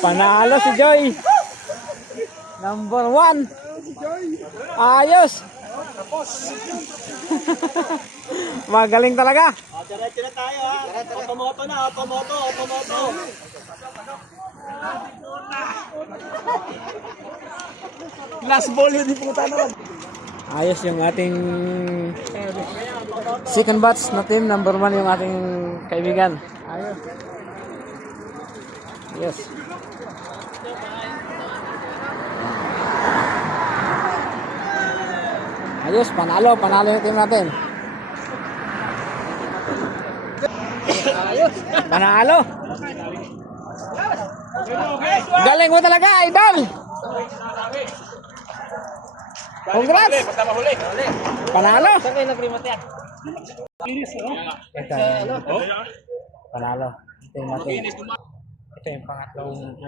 Panalo si Joy. Number 1. Ayos. Magaling talaga. Diretso na tayo ha. Automoto na, automoto. Glass ball yun di puta naman. Ayos yung ating second batch na team. Number 1 yung ating kaibigan. Ayos. Yes. Ayos, panalo yung team natin. Ayos, panalo. Galing mo talaga, idol. Congrats. Panalo. Panalo. Team natin. Ito yung pangatlong